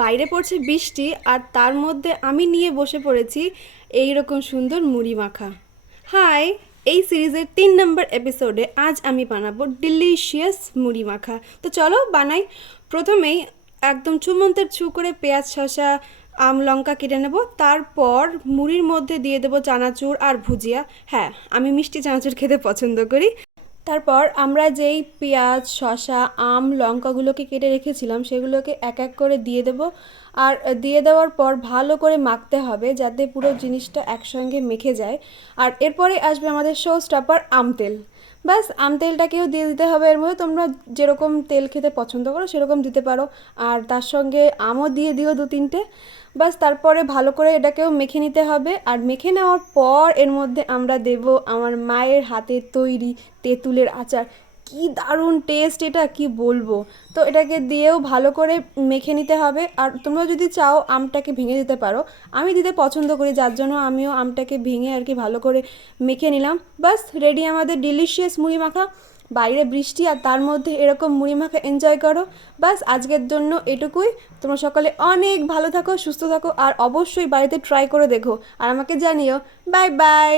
বাইরে পড়ছে বৃষ্টি আর তার মধ্যে আমি নিয়ে বসে পড়েছি এই রকম সুন্দর মুড়ি মাখা। হাই, এই সিরিজের 3 নম্বর এপিসোডে আজ আমি বানাবো ডিলিশিয়াস মুড়ি মাখা। তো চলো বানাই। প্রথমেই একদম চুমন্তের ছু করে পেঁয়াজ শসা আম লঙ্কা কেটে নেব, তারপর মুড়ির মধ্যে দিয়ে দেবো চানাচুর আর ভুজিয়া। হ্যাঁ, আমি মিষ্টি চানাচুর খেতে পছন্দ করি। তারপর আমরা যেই পেঁয়াজ শসা আম লঙ্কাগুলোকে কেটে রেখেছিলাম সেগুলোকে এক এক করে দিয়ে দেব। আর দিয়ে দেওয়ার পর ভালো করে মাখতে হবে যাতে পুরো জিনিসটা একসঙ্গে মেখে যায়। আর এরপরে আসবে আমাদের শো স্টপার আম তেল। ব্যাস, আম তেলটাকেও দিয়ে দিতে হবে এর মধ্যে। তোমরা যেরকম তেল খেতে পছন্দ করো সেরকম দিতে পারো, আর তার সঙ্গে আমও দিয়ে দিও 2-3টে। ব্যাস, তারপরে ভালো করে এটাকেও মেখে নিতে হবে। আর মেখে নেওয়ার পর এর মধ্যে আমরা দেব আমার মায়ের হাতের তৈরি তেঁতুলের আচার। কি দারুণ টেস্ট, এটা কি বলবো। তো এটাকে দিয়েও ভালো করে মেখে নিতে হবে। আর তোমরা যদি চাও আমটাকে ভেঙে দিতে পারো, আমি দিতে পছন্দ করি যার জন্য আমিও আমটাকে ভেঙে আর কি ভালো করে মেখে নিলাম। বাস, রেডি আমাদের ডিলিশিয়াস মুড়ি মাখা। বাইরে বৃষ্টি আর তার মধ্যে এরকম মুড়ি মাখা এনজয় করো। বাস, আজকের জন্য এটুকুই। তোমরা সকালে অনেক ভালো থাকো, সুস্থ থাকো, আর অবশ্যই বাড়িতে ট্রাই করে দেখো আর আমাকে জানিও। Bye bye.